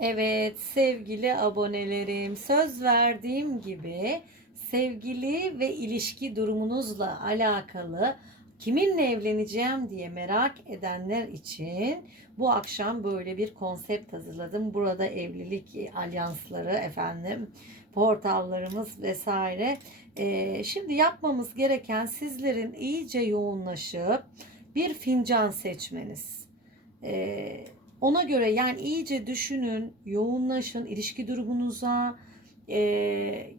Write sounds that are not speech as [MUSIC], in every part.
Evet sevgili abonelerim söz verdiğim gibi sevgili ve ilişki durumunuzla alakalı kiminle evleneceğim diye merak edenler için bu akşam böyle bir konsept hazırladım. Burada evlilik alyansları efendim portallarımız vesaire. Ee, şimdi yapmamız gereken sizlerin iyice yoğunlaşıp bir fincan seçmeniz. Ee, ona göre yani iyice düşünün, yoğunlaşın ilişki durumunuza, e,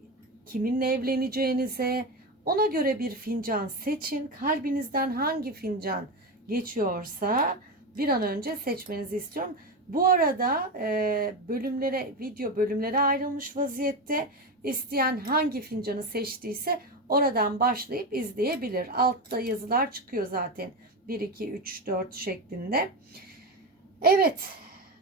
kiminle evleneceğinize. Ona göre bir fincan seçin. Kalbinizden hangi fincan geçiyorsa bir an önce seçmenizi istiyorum. Bu arada e, bölümlere, video bölümlere ayrılmış vaziyette. İsteyen hangi fincanı seçtiyse oradan başlayıp izleyebilir. Altta yazılar çıkıyor zaten. 1, 2, 3, 4 şeklinde. Evet,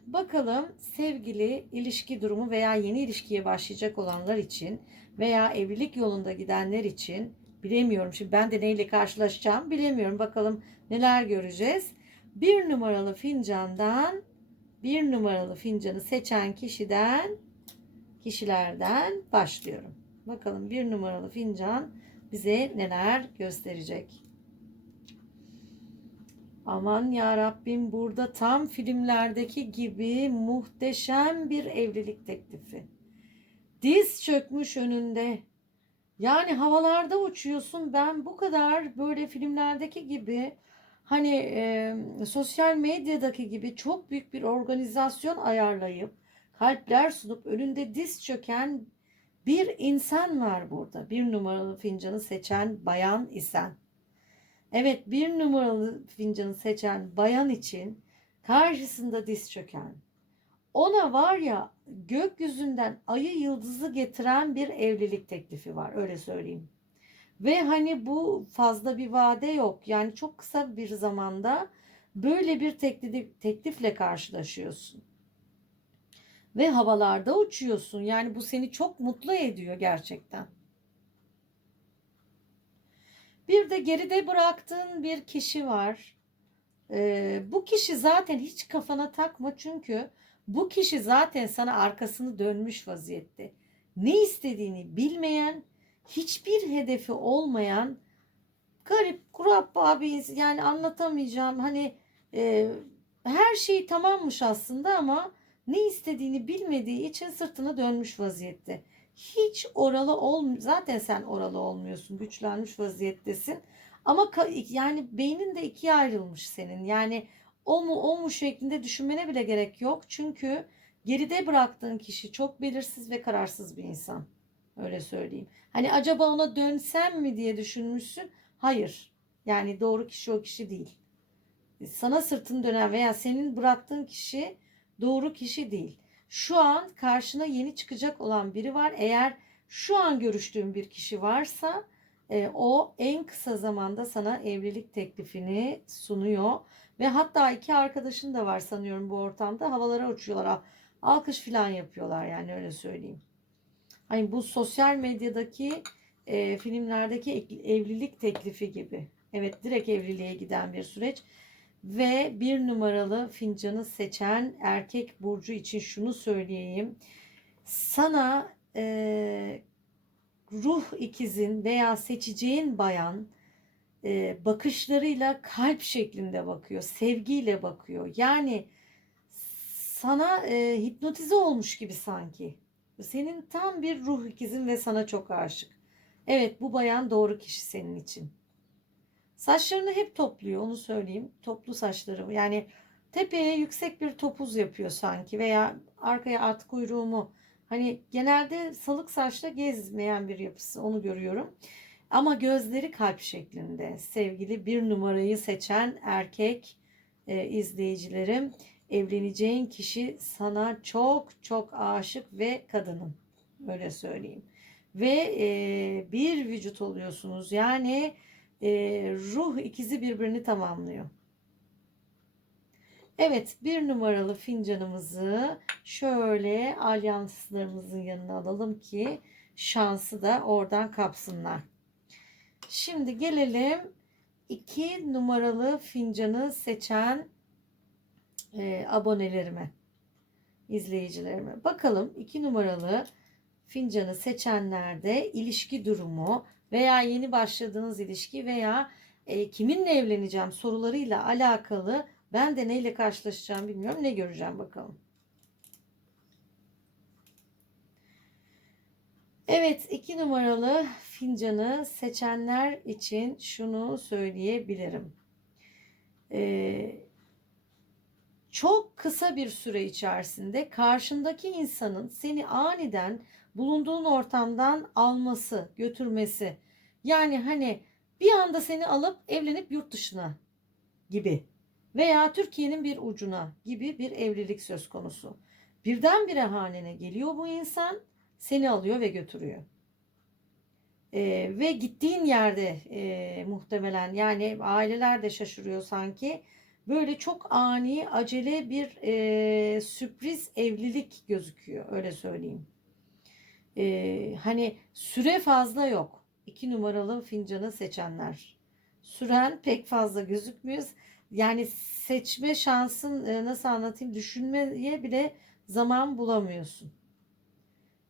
bakalım sevgili ilişki durumu veya yeni ilişkiye başlayacak olanlar için veya evlilik yolunda gidenler için bilemiyorum. Şimdi ben de neyle karşılaşacağım bilemiyorum. Bakalım neler göreceğiz. Bir numaralı fincandan bir numaralı fincanı seçen kişiden kişilerden başlıyorum. Bakalım bir numaralı fincan bize neler gösterecek. Aman ya Rabbim burada tam filmlerdeki gibi muhteşem bir evlilik teklifi. Diz çökmüş önünde. Yani havalarda uçuyorsun. Ben bu kadar böyle filmlerdeki gibi hani e, sosyal medyadaki gibi çok büyük bir organizasyon ayarlayıp kalpler sunup önünde diz çöken bir insan var burada. Bir numaralı fincanı seçen bayan isen. Evet bir numaralı fincanı seçen bayan için karşısında diz çöken. Ona var ya gökyüzünden ayı yıldızı getiren bir evlilik teklifi var öyle söyleyeyim. Ve hani bu fazla bir vade yok. Yani çok kısa bir zamanda böyle bir teklif, teklifle karşılaşıyorsun. Ve havalarda uçuyorsun. Yani bu seni çok mutlu ediyor gerçekten. Bir de geride bıraktığın bir kişi var. Ee, bu kişi zaten hiç kafana takma çünkü bu kişi zaten sana arkasını dönmüş vaziyette. Ne istediğini bilmeyen, hiçbir hedefi olmayan garip kurabba bir. Yani anlatamayacağım. Hani e, her şey tamammış aslında ama ne istediğini bilmediği için sırtına dönmüş vaziyette hiç oralı ol zaten sen oralı olmuyorsun güçlenmiş vaziyettesin. Ama yani beynin de ikiye ayrılmış senin. Yani o mu o mu şeklinde düşünmene bile gerek yok. Çünkü geride bıraktığın kişi çok belirsiz ve kararsız bir insan. Öyle söyleyeyim. Hani acaba ona dönsem mi diye düşünmüşsün? Hayır. Yani doğru kişi o kişi değil. Sana sırtını dönen veya senin bıraktığın kişi doğru kişi değil şu an karşına yeni çıkacak olan biri var. Eğer şu an görüştüğün bir kişi varsa e, o en kısa zamanda sana evlilik teklifini sunuyor. Ve hatta iki arkadaşın da var sanıyorum bu ortamda. Havalara uçuyorlar. Alkış falan yapıyorlar yani öyle söyleyeyim. Hani bu sosyal medyadaki e, filmlerdeki evlilik teklifi gibi. Evet direkt evliliğe giden bir süreç. Ve bir numaralı fincanı seçen erkek burcu için şunu söyleyeyim. Sana e, ruh ikizin veya seçeceğin bayan e, bakışlarıyla kalp şeklinde bakıyor. Sevgiyle bakıyor. Yani sana e, hipnotize olmuş gibi sanki. Senin tam bir ruh ikizin ve sana çok aşık. Evet bu bayan doğru kişi senin için. Saçlarını hep topluyor onu söyleyeyim. Toplu saçları yani tepeye yüksek bir topuz yapıyor sanki veya arkaya at kuyruğumu. Hani genelde salık saçla gezmeyen bir yapısı onu görüyorum. Ama gözleri kalp şeklinde. Sevgili bir numarayı seçen erkek e, izleyicilerim evleneceğin kişi sana çok çok aşık ve kadının öyle söyleyeyim. Ve e, bir vücut oluyorsunuz yani e, ruh ikizi birbirini tamamlıyor. Evet bir numaralı fincanımızı şöyle alyanslarımızın yanına alalım ki şansı da oradan kapsınlar. Şimdi gelelim iki numaralı fincanı seçen e, abonelerime. izleyicilerime. Bakalım iki numaralı fincanı seçenlerde ilişki durumu veya yeni başladığınız ilişki veya e, kiminle evleneceğim sorularıyla alakalı ben de neyle karşılaşacağım bilmiyorum. Ne göreceğim bakalım. Evet iki numaralı fincanı seçenler için şunu söyleyebilirim. Ee, çok kısa bir süre içerisinde karşındaki insanın seni aniden bulunduğun ortamdan alması, götürmesi. Yani hani bir anda seni alıp evlenip yurt dışına gibi veya Türkiye'nin bir ucuna gibi bir evlilik söz konusu. Birdenbire hanene geliyor bu insan, seni alıyor ve götürüyor. Ee, ve gittiğin yerde e, muhtemelen yani aileler de şaşırıyor sanki. Böyle çok ani, acele bir e, sürpriz evlilik gözüküyor öyle söyleyeyim. Ee, hani süre fazla yok. İki numaralı fincanı seçenler. Süren pek fazla gözükmüyor. Yani seçme şansın e, nasıl anlatayım düşünmeye bile zaman bulamıyorsun.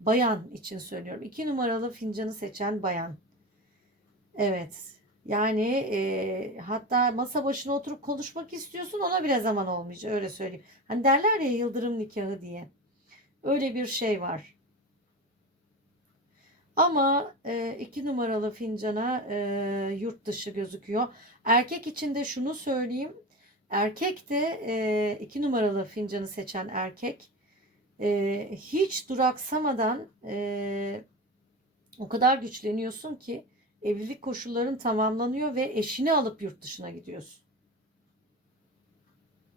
Bayan için söylüyorum. İki numaralı fincanı seçen bayan. Evet. Yani e, hatta masa başına oturup konuşmak istiyorsun ona bile zaman olmayacak öyle söyleyeyim. Hani derler ya yıldırım nikahı diye. Öyle bir şey var. Ama e, iki numaralı fincana e, yurt dışı gözüküyor. Erkek için de şunu söyleyeyim. Erkek de e, iki numaralı fincanı seçen erkek e, hiç duraksamadan e, o kadar güçleniyorsun ki evlilik koşulların tamamlanıyor ve eşini alıp yurt dışına gidiyorsun.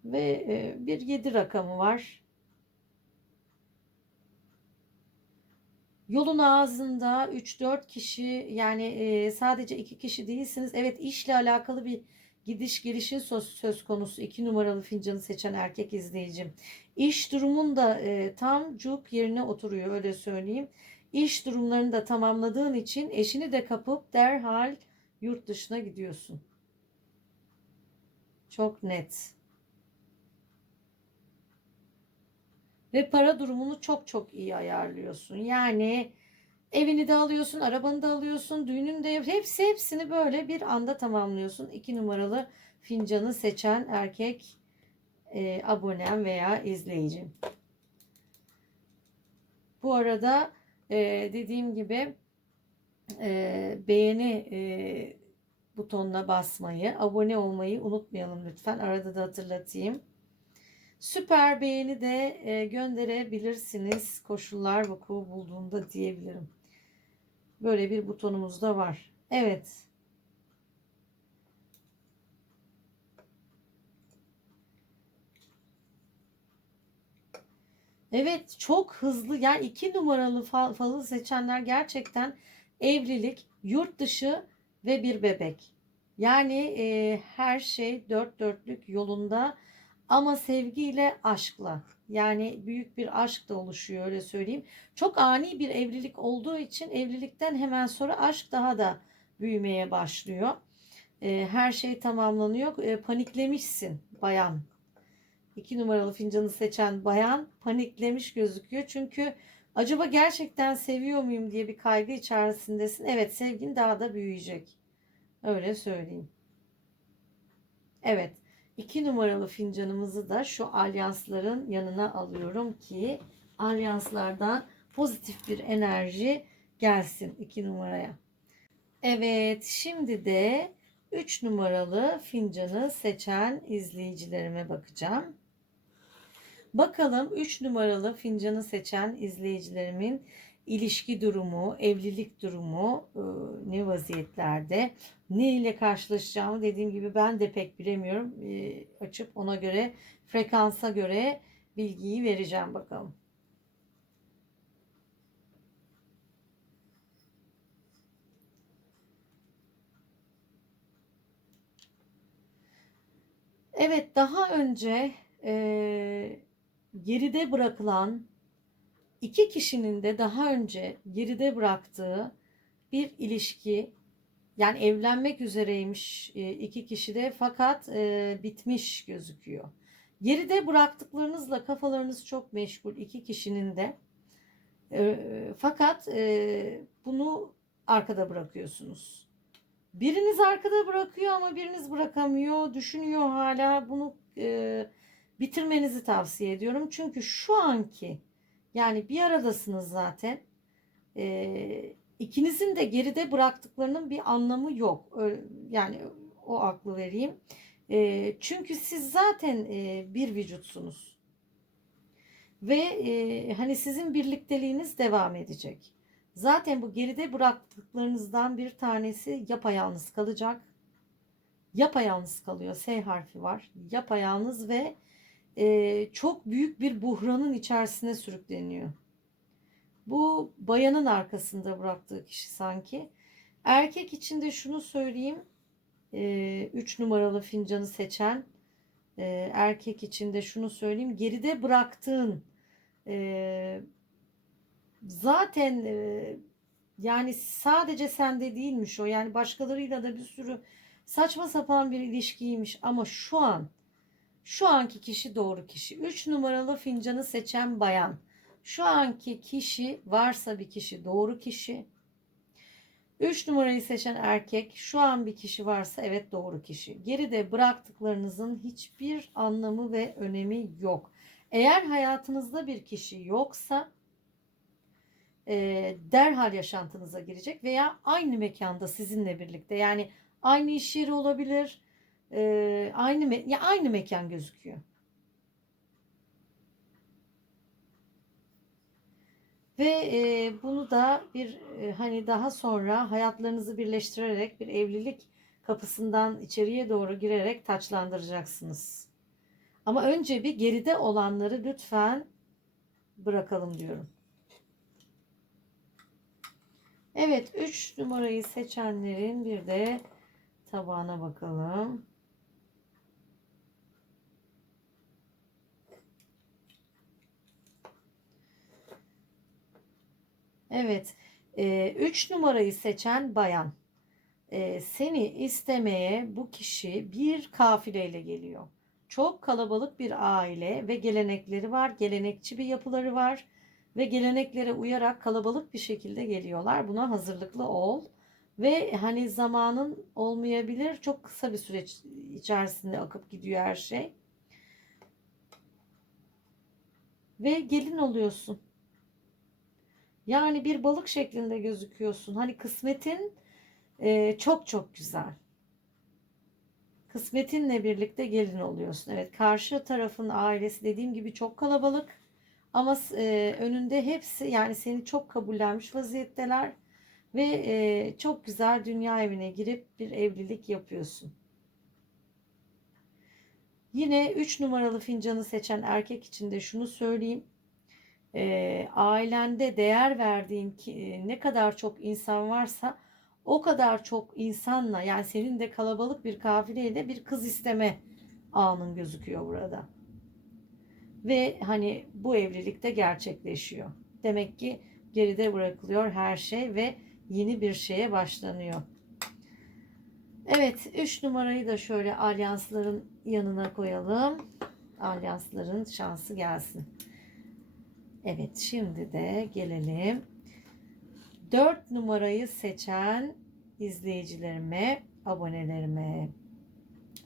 Ve e, bir 7 rakamı var. Yolun ağzında 3-4 kişi yani sadece 2 kişi değilsiniz. Evet işle alakalı bir gidiş gelişin söz, söz konusu 2 numaralı fincanı seçen erkek izleyicim. İş durumunda e, tam cuk yerine oturuyor öyle söyleyeyim. İş durumlarını da tamamladığın için eşini de kapıp derhal yurt dışına gidiyorsun. Çok net. Ve para durumunu çok çok iyi ayarlıyorsun. Yani evini de alıyorsun, arabanı da alıyorsun, düğününü de hepsi hepsini böyle bir anda tamamlıyorsun. İki numaralı fincanı seçen erkek e, abonem veya izleyicim. Bu arada e, dediğim gibi e, beğeni e, butonuna basmayı, abone olmayı unutmayalım lütfen. Arada da hatırlatayım. Süper beğeni de e, gönderebilirsiniz koşullar vuku bulduğunda diyebilirim. Böyle bir butonumuz da var. Evet. Evet çok hızlı yani iki numaralı fal, falı seçenler gerçekten evlilik, yurt dışı ve bir bebek. Yani e, her şey dört dörtlük yolunda ama sevgiyle, aşkla. Yani büyük bir aşk da oluşuyor öyle söyleyeyim. Çok ani bir evlilik olduğu için evlilikten hemen sonra aşk daha da büyümeye başlıyor. E, her şey tamamlanıyor. E, paniklemişsin bayan. İki numaralı fincanı seçen bayan paniklemiş gözüküyor. Çünkü acaba gerçekten seviyor muyum diye bir kaygı içerisindesin. Evet sevgin daha da büyüyecek. Öyle söyleyeyim. Evet. 2 numaralı fincanımızı da şu alyansların yanına alıyorum ki alyanslardan pozitif bir enerji gelsin 2 numaraya. Evet şimdi de 3 numaralı fincanı seçen izleyicilerime bakacağım. Bakalım 3 numaralı fincanı seçen izleyicilerimin ilişki durumu, evlilik durumu e, ne vaziyetlerde, ne ile karşılaşacağımı dediğim gibi ben de pek bilemiyorum. E, açıp ona göre frekansa göre bilgiyi vereceğim bakalım. Evet daha önce e, geride bırakılan iki kişinin de daha önce geride bıraktığı bir ilişki yani evlenmek üzereymiş e, iki kişi de fakat e, bitmiş gözüküyor. Geride bıraktıklarınızla kafalarınız çok meşgul iki kişinin de. E, fakat bunu arkada bırakıyorsunuz. Biriniz arkada bırakıyor ama biriniz bırakamıyor, düşünüyor hala. Bunu bitirmenizi tavsiye ediyorum. Çünkü şu anki yani bir aradasınız zaten. E, ikinizin de geride bıraktıklarının bir anlamı yok. Yani o aklı vereyim. E, çünkü siz zaten e, bir vücutsunuz. Ve e, hani sizin birlikteliğiniz devam edecek. Zaten bu geride bıraktıklarınızdan bir tanesi yapayalnız kalacak. Yapayalnız kalıyor. S harfi var. Yapayalnız ve e, çok büyük bir buhranın içerisine sürükleniyor. Bu bayanın arkasında bıraktığı kişi sanki. Erkek için de şunu söyleyeyim. 3 numaralı fincanı seçen e, erkek için de şunu söyleyeyim. Geride bıraktığın e, zaten e, yani sadece sende değilmiş o. Yani başkalarıyla da bir sürü saçma sapan bir ilişkiymiş ama şu an şu anki kişi doğru kişi. 3 numaralı fincanı seçen bayan. Şu anki kişi varsa bir kişi doğru kişi. 3 numarayı seçen erkek şu an bir kişi varsa evet doğru kişi. Geride bıraktıklarınızın hiçbir anlamı ve önemi yok. Eğer hayatınızda bir kişi yoksa e, derhal yaşantınıza girecek veya aynı mekanda sizinle birlikte yani aynı iş yeri olabilir e, aynı me- ya aynı mekan gözüküyor. Ve e, bunu da bir e, hani daha sonra hayatlarınızı birleştirerek bir evlilik kapısından içeriye doğru girerek taçlandıracaksınız. Ama önce bir geride olanları lütfen bırakalım diyorum. Evet 3 numarayı seçenlerin bir de tabağına bakalım. Evet 3 numarayı seçen bayan e, seni istemeye bu kişi bir kafileyle geliyor. Çok kalabalık bir aile ve gelenekleri var. Gelenekçi bir yapıları var ve geleneklere uyarak kalabalık bir şekilde geliyorlar. Buna hazırlıklı ol. Ve hani zamanın olmayabilir. Çok kısa bir süreç içerisinde akıp gidiyor her şey. Ve gelin oluyorsun. Yani bir balık şeklinde gözüküyorsun. Hani kısmetin e, çok çok güzel. Kısmetinle birlikte gelin oluyorsun. Evet karşı tarafın ailesi dediğim gibi çok kalabalık. Ama e, önünde hepsi yani seni çok kabullenmiş vaziyetteler. Ve e, çok güzel dünya evine girip bir evlilik yapıyorsun. Yine 3 numaralı fincanı seçen erkek için de şunu söyleyeyim. E, ailende değer verdiğin ki, ne kadar çok insan varsa o kadar çok insanla yani senin de kalabalık bir kafileyle bir kız isteme anın gözüküyor burada. Ve hani bu evlilikte gerçekleşiyor. Demek ki geride bırakılıyor her şey ve yeni bir şeye başlanıyor. Evet 3 numarayı da şöyle alyansların yanına koyalım. Alyansların şansı gelsin. Evet şimdi de gelelim. 4 numarayı seçen izleyicilerime, abonelerime.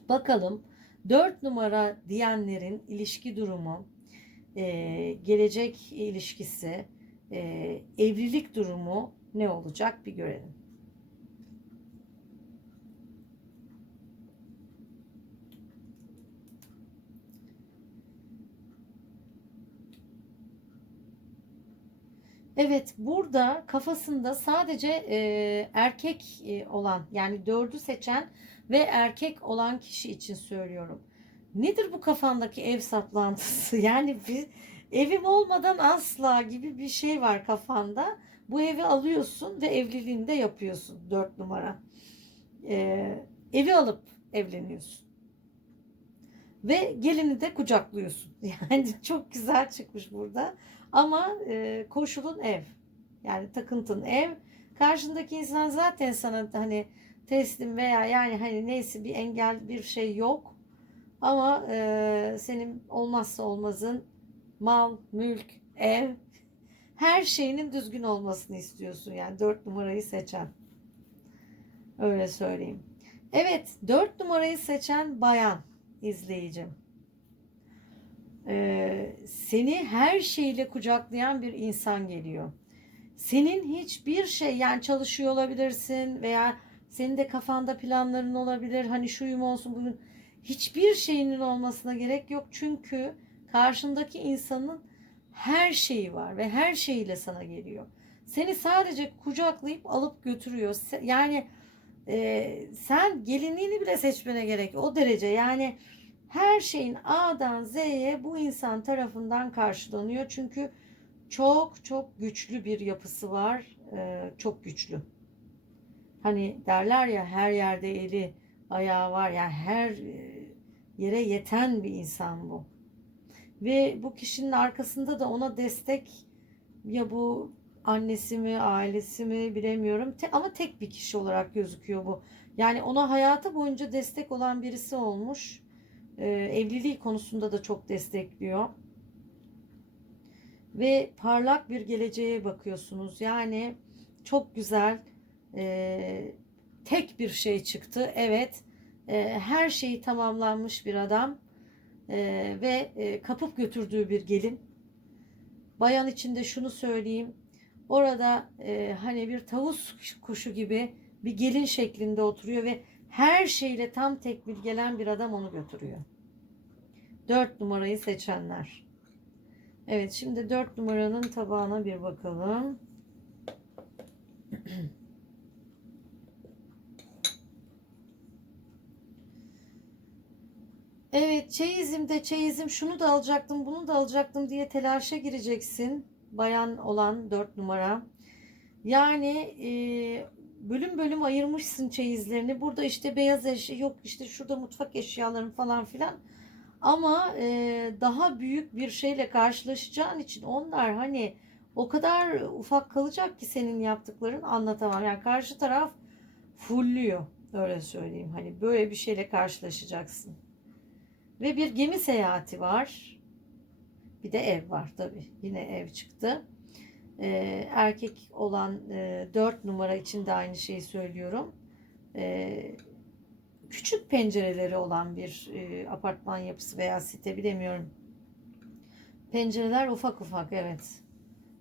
Bakalım 4 numara diyenlerin ilişki durumu, gelecek ilişkisi, evlilik durumu ne olacak bir görelim. Evet burada kafasında sadece e, erkek e, olan yani dördü seçen ve erkek olan kişi için söylüyorum. Nedir bu kafandaki ev saplantısı? [LAUGHS] Yani bir evim olmadan asla gibi bir şey var kafanda. Bu evi alıyorsun ve evliliğini de yapıyorsun. Dört numara. Ee, evi alıp evleniyorsun. Ve gelini de kucaklıyorsun. [LAUGHS] Yani çok güzel çıkmış burada. Ama e, koşulun ev. Yani takıntın ev. Karşındaki insan zaten sana hani teslim veya yani hani neyse bir engel bir şey yok. Ama e, senin olmazsa olmazın mal, mülk, ev her şeyinin düzgün olmasını istiyorsun. Yani dört numarayı seçen. Öyle söyleyeyim. Evet, dört numarayı seçen bayan izleyicim. Ee, seni her şeyle kucaklayan bir insan geliyor. Senin hiçbir şey yani çalışıyor olabilirsin veya senin de kafanda planların olabilir. Hani şuyum olsun bugün hiçbir şeyinin olmasına gerek yok. Çünkü karşındaki insanın her şeyi var ve her şeyiyle sana geliyor. Seni sadece kucaklayıp alıp götürüyor. Yani e, sen gelinliğini bile seçmene gerek o derece. Yani her şeyin A'dan Z'ye bu insan tarafından karşılanıyor. Çünkü çok çok güçlü bir yapısı var. E, çok güçlü. Hani derler ya her yerde eli ayağı var. Yani her e, yere yeten bir insan bu. Ve bu kişinin arkasında da ona destek ya bu annesi mi ailesi mi bilemiyorum Te- ama tek bir kişi olarak gözüküyor bu. Yani ona hayatı boyunca destek olan birisi olmuş. Ee, evliliği konusunda da çok destekliyor. Ve parlak bir geleceğe bakıyorsunuz. Yani çok güzel ee, tek bir şey çıktı. Evet ee, her şeyi tamamlanmış bir adam ee, ve e, kapıp götürdüğü bir gelin. Bayan için de şunu söyleyeyim. Orada e, hani bir tavus kuşu gibi bir gelin şeklinde oturuyor ve her şeyle tam tekmil gelen bir adam onu götürüyor. Dört numarayı seçenler. Evet şimdi dört numaranın tabağına bir bakalım. [CLEARS THROAT] Evet çeyizimde çeyizim şunu da alacaktım bunu da alacaktım diye telaşa gireceksin. Bayan olan dört numara. Yani e, bölüm bölüm ayırmışsın çeyizlerini. Burada işte beyaz eşya yok işte şurada mutfak eşyaların falan filan. Ama e, daha büyük bir şeyle karşılaşacağın için onlar hani o kadar ufak kalacak ki senin yaptıkların anlatamam. Yani karşı taraf fullüyor öyle söyleyeyim. Hani böyle bir şeyle karşılaşacaksın. Ve bir gemi seyahati var. Bir de ev var tabii. Yine ev çıktı. Ee, erkek olan e, 4 numara için de aynı şeyi söylüyorum. Ee, küçük pencereleri olan bir e, apartman yapısı veya site bilemiyorum. Pencereler ufak ufak evet.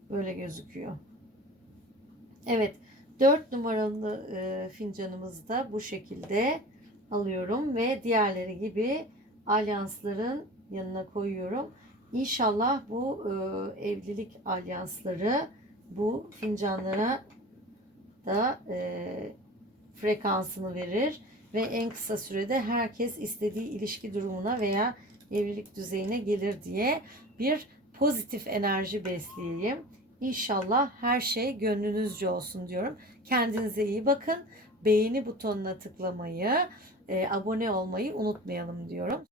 Böyle gözüküyor. Evet. 4 numaralı e, fincanımız da bu şekilde alıyorum ve diğerleri gibi alyansların yanına koyuyorum. İnşallah bu e, evlilik alyansları bu fincanlara da e, frekansını verir ve en kısa sürede herkes istediği ilişki durumuna veya evlilik düzeyine gelir diye bir pozitif enerji besleyeyim. İnşallah her şey gönlünüzce olsun diyorum. Kendinize iyi bakın. Beğeni butonuna tıklamayı, e, abone olmayı unutmayalım diyorum.